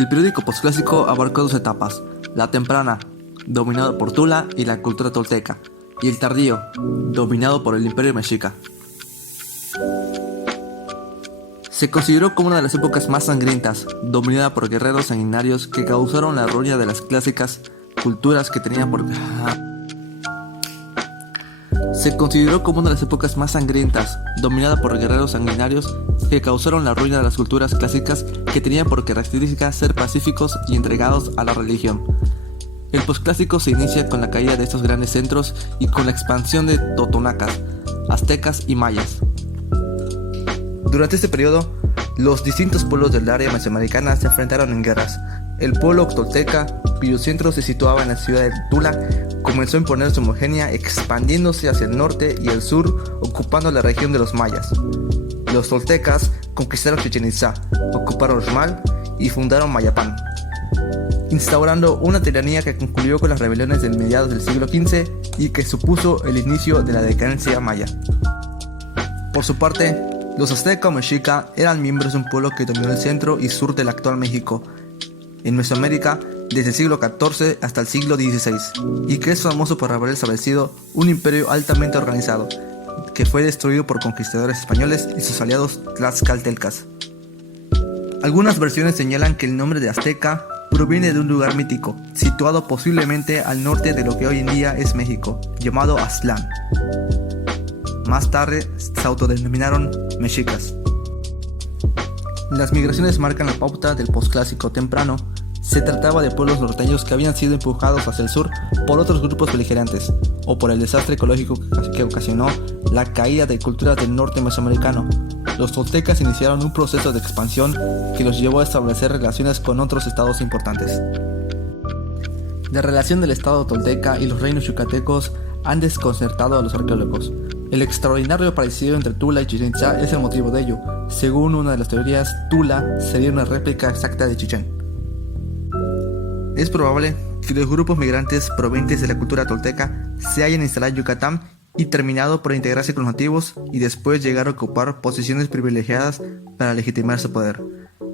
El periódico posclásico abarcó dos etapas: la temprana, dominado por Tula y la cultura tolteca, y el tardío, dominado por el imperio mexica. Se consideró como una de las épocas más sangrientas, dominada por guerreros sanguinarios que causaron la ruina de las clásicas culturas que tenían por... Se consideró como una de las épocas más sangrientas, dominada por guerreros sanguinarios que causaron la ruina de las culturas clásicas que tenían por característica ser pacíficos y entregados a la religión. El posclásico se inicia con la caída de estos grandes centros y con la expansión de totonacas, aztecas y mayas. Durante este periodo, los distintos pueblos del área mesoamericana se enfrentaron en guerras. El pueblo tolteca, cuyo centro se situaba en la ciudad de Tula, comenzó a imponer su homogénea, expandiéndose hacia el norte y el sur, ocupando la región de los mayas. Los toltecas conquistaron Chichén Itzá, ocuparon Xmal y fundaron Mayapán, instaurando una tiranía que concluyó con las rebeliones del mediados del siglo XV y que supuso el inicio de la decadencia maya. Por su parte, los azteca o mexica eran miembros de un pueblo que dominó el centro y sur del actual México, en Mesoamérica, desde el siglo XIV hasta el siglo XVI, y que es famoso por haber establecido un imperio altamente organizado, que fue destruido por conquistadores españoles y sus aliados tlaxcaltecas. Algunas versiones señalan que el nombre de azteca proviene de un lugar mítico, situado posiblemente al norte de lo que hoy en día es México, llamado Aztlán. Más tarde se autodenominaron mexicas. Las migraciones marcan la pauta del posclásico temprano. Se trataba de pueblos norteños que habían sido empujados hacia el sur por otros grupos beligerantes, o por el desastre ecológico que ocasionó la caída de culturas del norte mesoamericano. Los toltecas iniciaron un proceso de expansión que los llevó a establecer relaciones con otros estados importantes. La relación del estado tolteca y los reinos yucatecos han desconcertado a los arqueólogos. El extraordinario parecido entre Tula y Chichén Itzá es el motivo de ello. Según una de las teorías, Tula sería una réplica exacta de Chichén. Es probable que los grupos migrantes provenientes de la cultura tolteca se hayan instalado en Yucatán y terminado por integrarse con los nativos y después llegar a ocupar posiciones privilegiadas para legitimar su poder.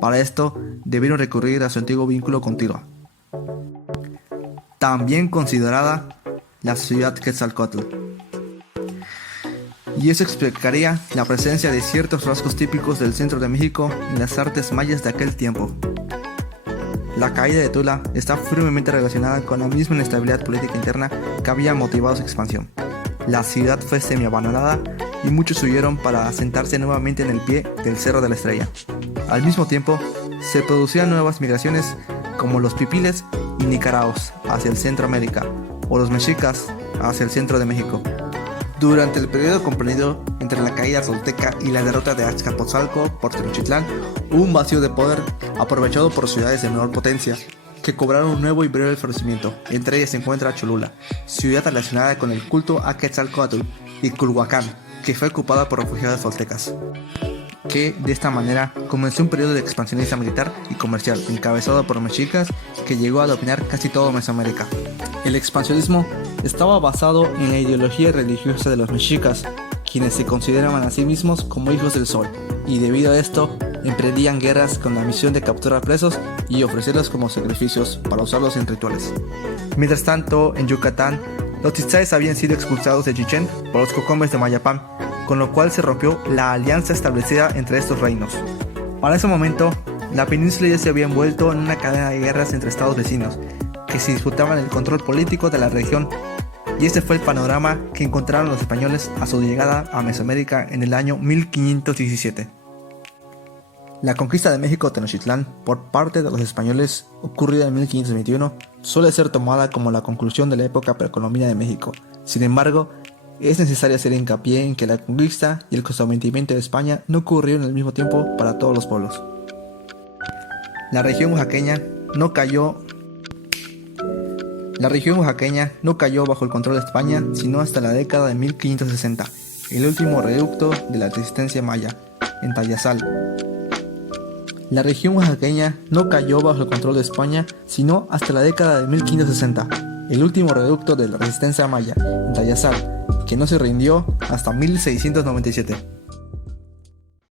Para esto, debieron recurrir a su antiguo vínculo con Tula, también considerada la ciudad Quetzalcóatl. Y eso explicaría la presencia de ciertos rasgos típicos del centro de México en las artes mayas de aquel tiempo. La caída de Tula está firmemente relacionada con la misma inestabilidad política interna que había motivado su expansión. La ciudad fue semi-abandonada y muchos huyeron para asentarse nuevamente en el pie del Cerro de la Estrella. Al mismo tiempo, se producían nuevas migraciones como los pipiles y nicaraos hacia el Centroamérica o los mexicas hacia el centro de México. Durante el periodo comprendido entre la caída tolteca y la derrota de Azcapotzalco por Tenochtitlán, hubo un vacío de poder aprovechado por ciudades de menor potencia, que cobraron un nuevo y breve florecimiento. Entre ellas se encuentra Cholula, ciudad relacionada con el culto a Quetzalcóatl, y Culhuacán, que fue ocupada por refugiados toltecas, que de esta manera comenzó un periodo de expansionista militar y comercial encabezado por mexicas que llegó a dominar casi todo Mesoamérica. El expansionismo estaba basado en la ideología religiosa de los mexicas, quienes se consideraban a sí mismos como hijos del sol, y debido a esto emprendían guerras con la misión de capturar presos y ofrecerlos como sacrificios para usarlos en rituales. Mientras tanto, en Yucatán, los tzitzáes habían sido expulsados de Chichén por los cocomes de Mayapán, con lo cual se rompió la alianza establecida entre estos reinos. Para ese momento, la península ya se había envuelto en una cadena de guerras entre estados vecinos, que se disputaban el control político de la región, y este fue el panorama que encontraron los españoles a su llegada a Mesoamérica en el año 1517. La conquista de México Tenochtitlán por parte de los españoles, ocurrida en 1521, suele ser tomada como la conclusión de la época precolombina de México. Sin embargo, es necesario hacer hincapié en que la conquista y el sometimiento de España no ocurrieron al mismo tiempo para todos los pueblos. La región oaxaqueña no cayó bajo el control de España sino hasta la década de 1560, el último reducto de la resistencia maya, en Tayasal. La región oaxaqueña no cayó bajo el control de España sino hasta la década de 1560, el último reducto de la resistencia maya, en Tayasal, que no se rindió hasta 1697.